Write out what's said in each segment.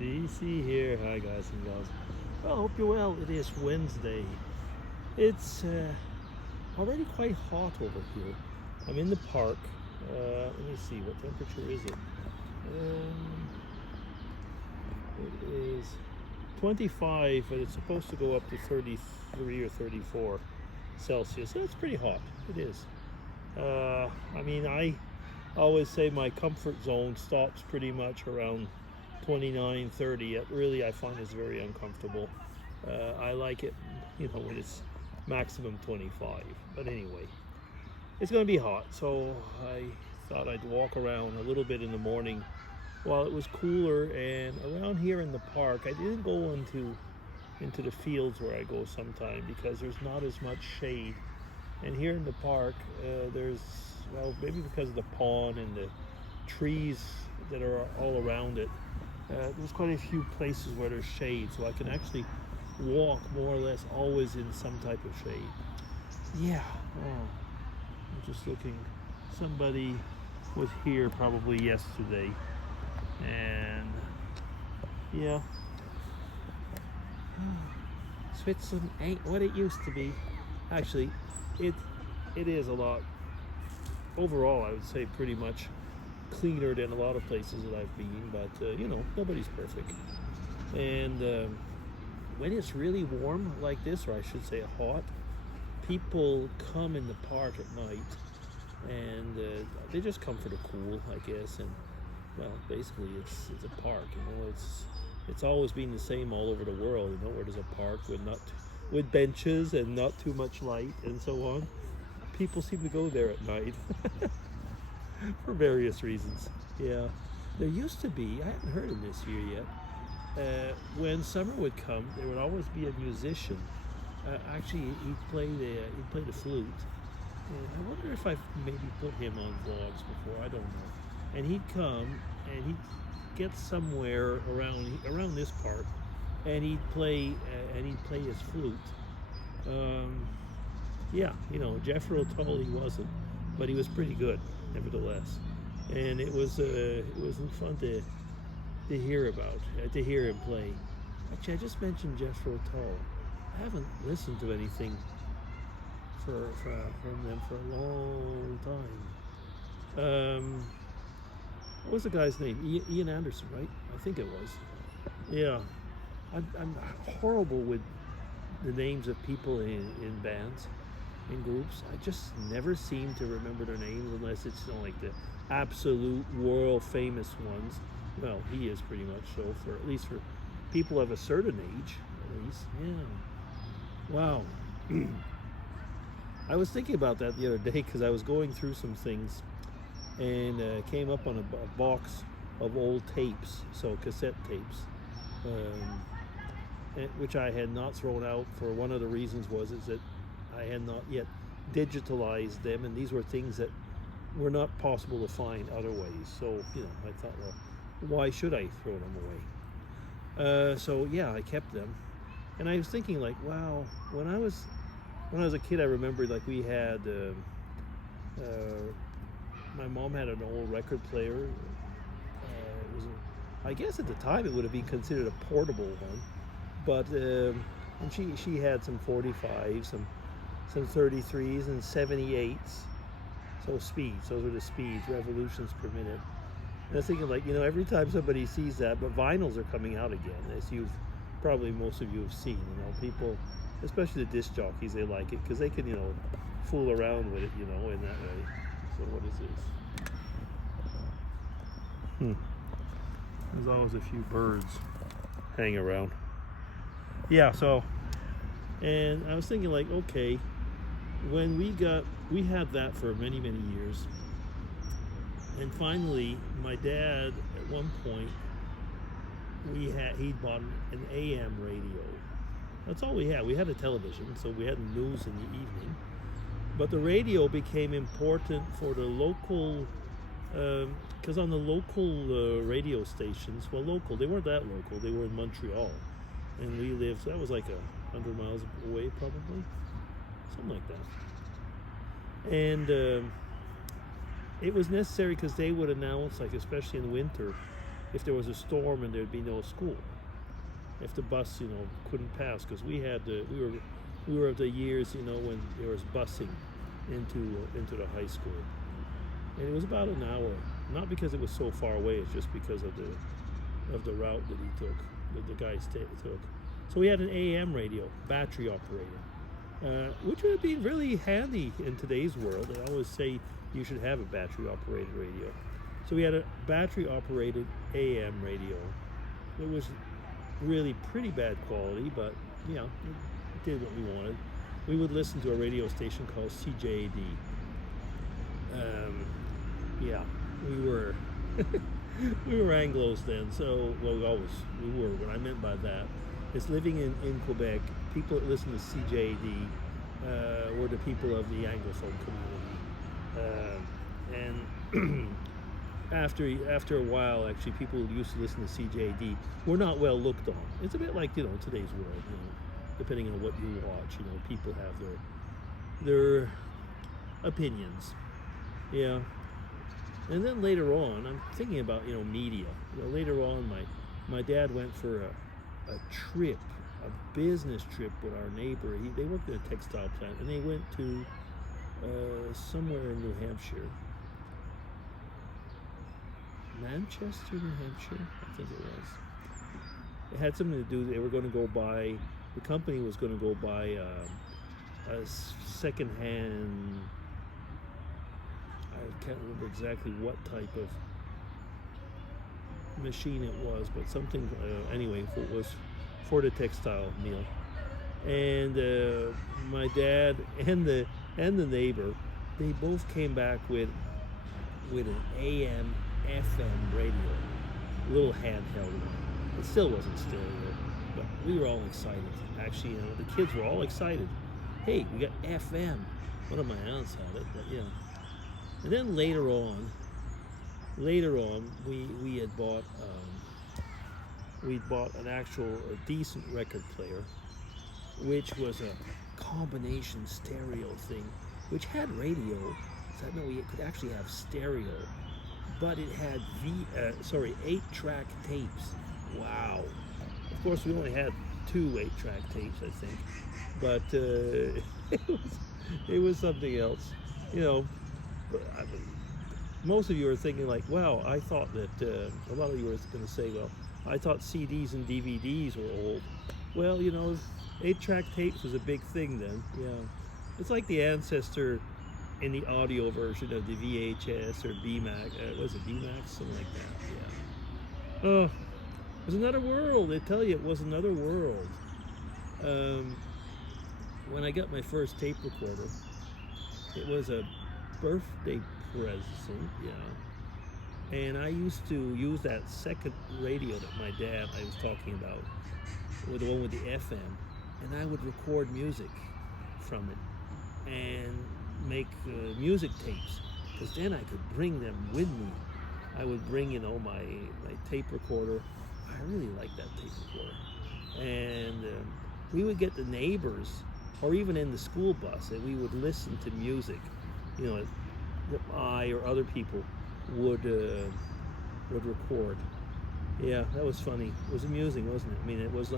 DC here. Hi guys and gals. Well, I hope you're well. It is Wednesday. It's already quite hot over here. I'm in the park. Let me see, what temperature is it? It is 25, but it's supposed to go up to 33 or 34 Celsius. So it's pretty hot. It is. I always say my comfort zone stops pretty much around 29, 30. It really, I find, is very uncomfortable. I like it, when it's maximum 25. But anyway, it's going to be hot, so I thought I'd walk around a little bit in the morning while it was cooler. And around here in the park, I didn't go into the fields where I go sometime because there's not as much shade. And here in the park, maybe because of the pond and the trees that are all around it, there's quite a few places where there's shade, so I can actually walk more or less always in some type of shade. Yeah, I'm just looking. Somebody was here probably yesterday, and yeah, Switzerland ain't what it used to be. Actually, it is a lot. Overall, I would say pretty much cleaner than a lot of places that I've been, but nobody's perfect. And when it's really warm like this, or I should say hot, people come in the park at night, and they just come for the cool, I guess. And well, basically, it's a park. It's always been the same all over the world. Where there's a park with benches and not too much light and so on. People seem to go there at night for various reasons. Yeah, there used to be. I haven't heard of this year yet. When summer would come, there would always be a musician. Actually, he'd play the flute. And I wonder if I've maybe put him on vlogs before. I don't know. And he'd come and he'd get somewhere around this part, and he'd play his flute. Jethro Tull he wasn't, but he was pretty good nevertheless. And it was fun to hear him play. Actually, I just mentioned Jethro Tull. I haven't listened to anything from them for a long time. What was the guy's name? Ian Anderson, right? I think it was. Yeah. I'm horrible with the names of people in bands, in groups. I just never seem to remember their names unless it's like the absolute world famous ones. Well, he is pretty much so, at least for people of a certain age, at least. Yeah. Wow. I was thinking about that the other day because I was going through some things and came up on a box of old tapes, so cassette tapes, which I had not thrown out. For one of the reasons is that I had not yet digitalized them, and these were things that were not possible to find other ways. So I thought, well, why should I throw them away? So yeah, I kept them, and I was thinking like, wow, when I was a kid, I remember like we had my mom had an old record player. I guess at the time it would have been considered a portable one, but and she had some 45s, some 33s, and 78s. So speeds, those are the speeds, revolutions per minute. And I was thinking like, every time somebody sees that, but vinyls are coming out again, as probably most of you have seen. People, especially the disc jockeys, they like it because they can, fool around with it, in that way. So what is this? There's always a few birds hanging around. Yeah, and I was thinking like, okay, when we had that for many, many years. And finally, my dad, at one point, he'd bought an AM radio. That's all we had. We had a television, so we had news in the evening. But the radio became important for the local, because on the local radio stations, they weren't that local, they were in Montreal. And we lived, that was like 100 miles away probably, something like that. And it was necessary because they would announce, like especially in winter, if there was a storm and there'd be no school, if the bus, couldn't pass, because we were of the years, when there was busing into the high school, and it was about an hour. Not because it was so far away, it's just because of the route that he took, that the guy took. So we had an AM radio, battery operated, which would be really handy in today's world. I always say you should have a battery operated radio. So we had a battery operated AM radio. It was really pretty bad quality, but it did what we wanted. We would listen to a radio station called CJAD. We were we were Anglos then, so we were. What I meant by that is living in Quebec, people that listen to CJAD were the people of the Anglophone community, and after a while, actually, people who used to listen to CJAD were not well looked on. It's a bit like today's world. Depending on what you watch, people have their opinions. Yeah. And then later on, I'm thinking about media. Later on, my dad went for a trip, a business trip with our neighbor. They worked at a textile plant, and they went to somewhere in New Hampshire. Manchester, New Hampshire, I think it was. It had something to do. They were going to go buy. The company was going to go buy a second-hand. I can't remember exactly what type of machine it was, but something. Anyway, it was for the textile mill. And my dad and the neighbor, they both came back with an AM FM radio, a little handheld one. It still wasn't stereo, but we were all excited. Actually, the kids were all excited. Hey, we got FM. One of my aunts had it, but And then later on, we had bought a decent record player, which was a combination stereo thing, which had radio. So that meant we could actually have stereo, but it had 8-track tapes. Wow. Of course, we only had 2 8-track tapes, I think, but it was something else. Most of you are thinking like, wow, I thought that a lot of you are going to say, well, I thought CDs and DVDs were old. Well, 8-track tapes was a big thing then. It's like the ancestor in the audio version of the VHS or BMAX. Was it BMAX? Something like that. Oh, it was another world. I tell you, it was another world. When I got my first tape recorder, it was a birthday present, and I used to use that second radio that my dad I was talking about, with the one with the FM, and I would record music from it and make music tapes, because then I could bring them with me. I would bring my tape recorder. I really liked that tape recorder, and we would get the neighbors, or even in the school bus, and we would listen to music. That I or other people would record. Yeah, that was funny. It was amusing, wasn't it? I mean, it was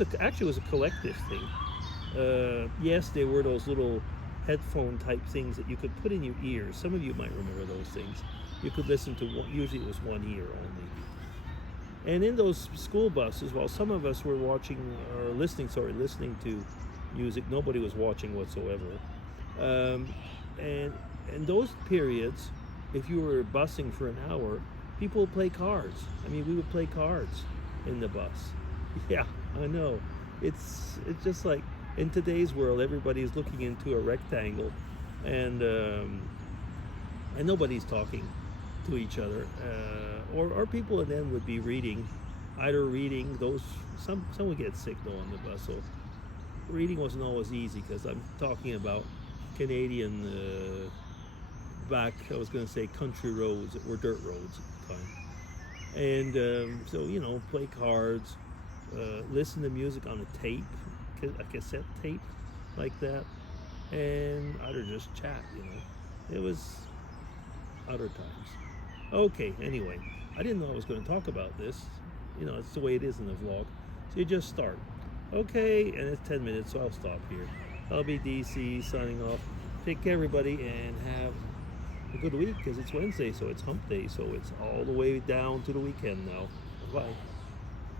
a collective thing. Yes, there were those little headphone type things that you could put in your ears. Some of you might remember those things. You could listen to one, usually it was one ear only. And in those school buses, while some of us were listening to music, nobody was watching whatsoever. And in those periods, if you were busing for an hour, people would play cards. I mean, we would play cards in the bus. Yeah, I know. It's just like in today's world, everybody's looking into a rectangle, and nobody's talking to each other. Or people then would be reading those. Some would get sick though on the bus, so reading wasn't always easy, because I'm talking about Canadian back, I was going to say country roads that were dirt roads at the time. And so, play cards, listen to music on a tape, a cassette tape like that, and either just chat, It was other times. Okay, anyway, I didn't know I was going to talk about this. You know, it's the way it is in the vlog. So you just start. Okay, and it's 10 minutes, so I'll stop here. I'll be DC signing off. Take care, everybody, and have a good week because it's Wednesday, so it's hump day, so it's all the way down to the weekend now. Bye.